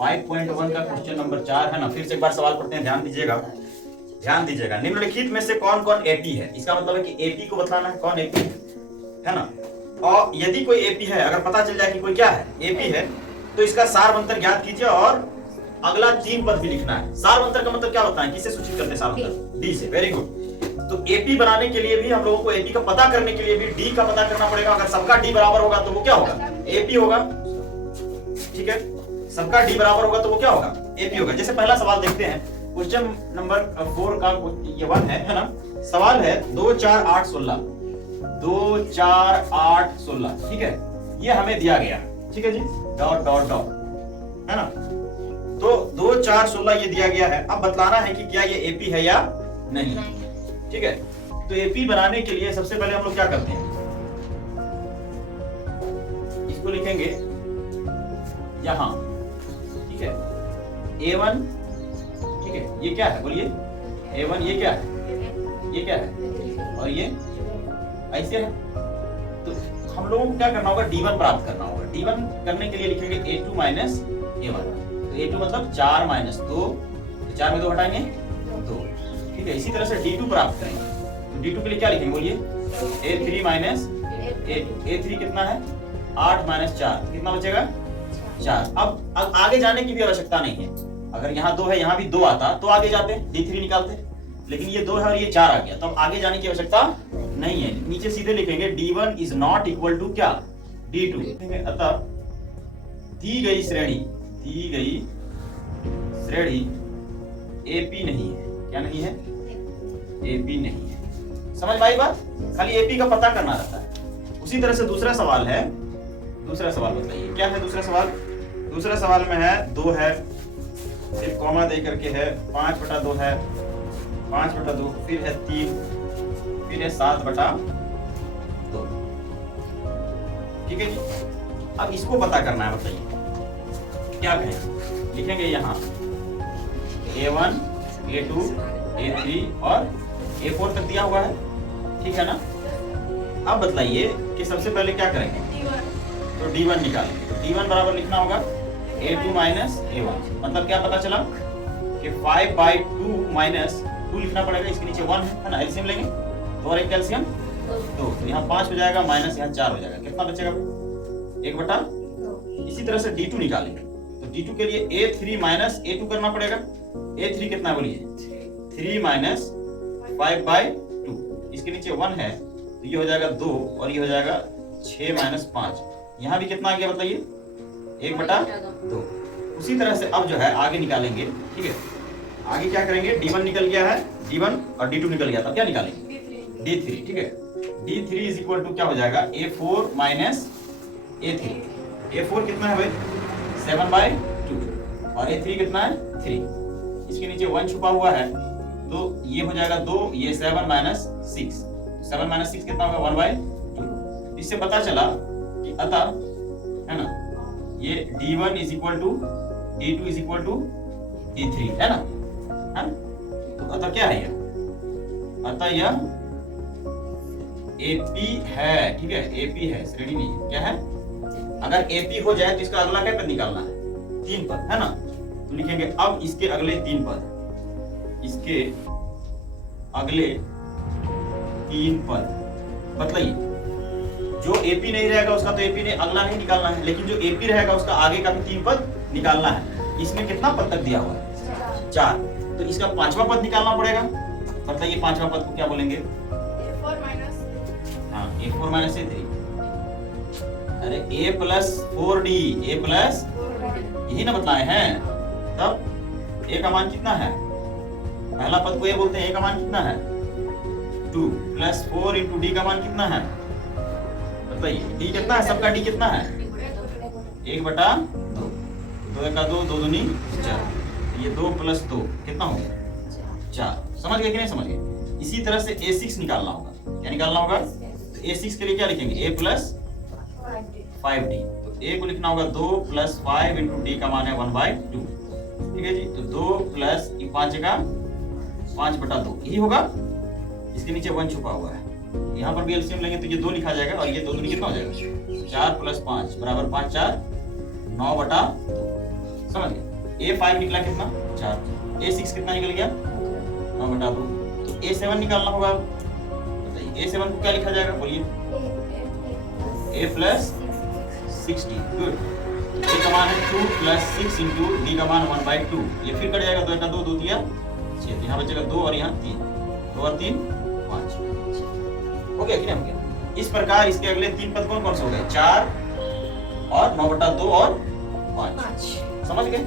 5.1 का question number 4 है ना। फिर से एक बार सवाल पढ़ते हैं, ध्यान दीजिएगा, ध्यान दीजिएगा। निम्नलिखित में से कौन कौन एपी है? इसका मतलब है कि एपी को बताना है कौन एपी है ना। और यदि कोई एपी है, अगर पता चल जाए कि कोई क्या है एपी है, तो इसका सारवंतर ज्ञात कीजिए और अगला 3 पद भी लिखना है। सारवंतर का मतलब क्या होता है, किससे सूचित करते हैं सारवंतर? डी से। Very good. तो एपी बनाने के लिए भी हम लोगों को एपी का पता करने के लिए भी डी का पता करना पड़ेगा। अगर सबका डी बराबर होगा तो वो क्या होगा? एपी होगा। ठीक है, सबका डी बराबर होगा तो वो क्या होगा? एपी होगा। जैसे पहला सवाल देखते हैं, क्वेश्चन नंबर 4 का ये 1 है ना। सवाल है 2 4 8 16, 2 4 8 16। ठीक है, ये हमें दिया गया, ठीक है जी, डॉट डॉट डॉट, है ना। तो 2 4 16 ये दिया गया है। अब बतलाना है कि क्या ये एपी है या नहीं। ठीक है, तो एपी बनाने के लिए सबसे पहले हम लोग क्या करते हैं, इसको लिखेंगे यहां। ठीक है, A1, ठीक है, ये क्या है बोलिए? A1 ये क्या है? ये क्या है? और ये ऐसे है। तो हम लोगों को क्या करना होगा? D1 प्राप्त करना होगा। D1 करने के लिए लिखेंगे A2 माइनस A1। तो A2 मतलब 4 माइनस 2, तो 4 में 2 हटाएंगे 2। ठीक है, इसी तरह से D2 प्राप्त करेंगे। तो D2 के लिए क्या लिखेंगे बोलिए? A3 minus A2। A3 कितना है? 8 माइनस 4, कितना बचेगा? 4। अब आगे जाने की भी आवश्यकता नहीं है। अगर यहाँ 2 है, यहाँ भी 2 आता तो आगे जाते D3 निकालते, लेकिन ये 2 है और ये 4 आ गया, तो अब आगे जाने की आवश्यकता नहीं है। नीचे सीधे लिखेंगे D1 is not equal to क्या? D2। अतः दी गई श्रेणी AP नहीं है। क्या नहीं है? AP नहीं है। समझ में आई बात? खाली AP का पता करना रहता है। उसी तरह से दूसरा सवाल है। दूसरा सवाल बताइए क्या है दूसरा सवाल? दूसरा सवाल में है 2 है, सिर्फ कॉमा दे करके है, 5/2 है, 5/2, फिर है 3, फिर है 7/2। ठीक है जी। अब इसको पता करना है, बताइए क्या कहें? लिखेंगे यहाँ A1, A2, A3 और A4 तक दिया हुआ है। ठीक है ना। अब बताइए कि सबसे पहले क्या करेंगे? तो D1 निकालेंगे। तो D1 बराबर लिखना होगा A2 माइनस A1। मतलब क्या पता चला कि 5/2 माइनस 2 लिखना पड़ेगा, इसके नीचे 1 है ना। एलसीएम लेंगे, 2 और 1 कैल्शियम 2, तो यहाँ 5 हो जाएगा, माइनस यहाँ 4 हो जाएगा। कितना बचेगा? 1/2। इसी तरह से D2 निकालेंगे। तो D2 के लिए A3 माइनस A2 करना पड़ेगा। A3 कितना बोलिए? 3 माइनस 5/2, इसके नीचे 1 है, तो ये हो जाएगा 2 और ये हो जाएगा 6 माइनस 5। यहाँ भी कितना आ गया बताइए? 1/2। उसी तरह से अब जो है आगे निकालेंगे। ठीक है, आगे क्या करेंगे? D1 निकल गया है, D1 और D2 निकल गया था, क्या निकालेंगे? D3। ठीक है, D3 इज इक्वल टू क्या हो जाएगा? A4 minus A3। A4 कितना है भाई? 7/2 और A3 कितना है? 3। इसके नीचे 1 छुपा हुआ है, तो ये हो जाएगा 2, ये 7 माइनस 6। 7 माइनस 6 कितना होगा? 1/2। इससे पता चला कि अतः, है ना, ये D1 is equal to D2 is equal to D3 है ना, है? तो अतः क्या है ये? अतः यह AP है। ठीक है, AP है, श्रेणी नहीं है। क्या है? अगर AP हो जाए तो इसका अगला क्या पद निकालना है? 3 पद, है ना। तो लिखेंगे अब इसके अगले 3 पद, इसके अगले 3 पद बतलाइए। जो AP नहीं रहेगा उसका तो AP ने अगला नहीं निकालना है, लेकिन जो AP रहेगा उसका आगे का भी 3 पद निकालना है। इसमें कितना पद तक दिया हुआ है? 4। तो इसका 5वां पद निकालना पड़ेगा। बताइए 5वां पद को क्या बोलेंगे? A4 माइनस, हाँ, A4 माइनस A3। अरे A plus 4D, A plus, यही ना बताए हैं। तब A का मान कितना है? पहला पद को ये बोलते हैं। A का मान कितना है? 2 प्लस 4 इंटू D का मान कितना है? बताइए D कितना है? सबका D कितना है? 1/2। 2 1 2, 2 दूनी 4। ये 2 प्लस 2 कितना हो गया? 4। समझ गए कि नहीं समझ गए? इसी तरह से A6 निकालना होगा। क्या निकालना होगा? तो A6 के लिए क्या लिखेंगे? A plus 5D। तो A को लिखना होगा 2 प्लस 5 इंटू D का मान है 1/2। ठीक है जी। तो 2 प्लस 5 का 5/2 यही होगा। इसके नीचे 1 छुपा हुआ है, यहाँ पर भी एलसीएम लेंगे तो ये 2 लिखा जाएगा और ये 2 दूनी कितना हो जाएगा? 4 प्लस 5 बराबर 5 4 9/2। समझ गए। A5 निकला कितना 4, A6 कितना निकल गया 9/2, तो A7 निकालना होगा। बताइए A7 को क्या लिखा जाएगा, बोलिए। A plus 16, good. A का मान है 2 + 6 इंटू D का मान 1/2, ये फिर कट जाएगा, 2 × 2 2 × 6, यहाँ बचेगा 2 और यहाँ 3, 2 और 3 5, हो गया कि नहीं हो गया। इस प्रकार इसके अगले 3 पद कौन कौन से हो गए, 4 और 9/2 और 5, समझ गए।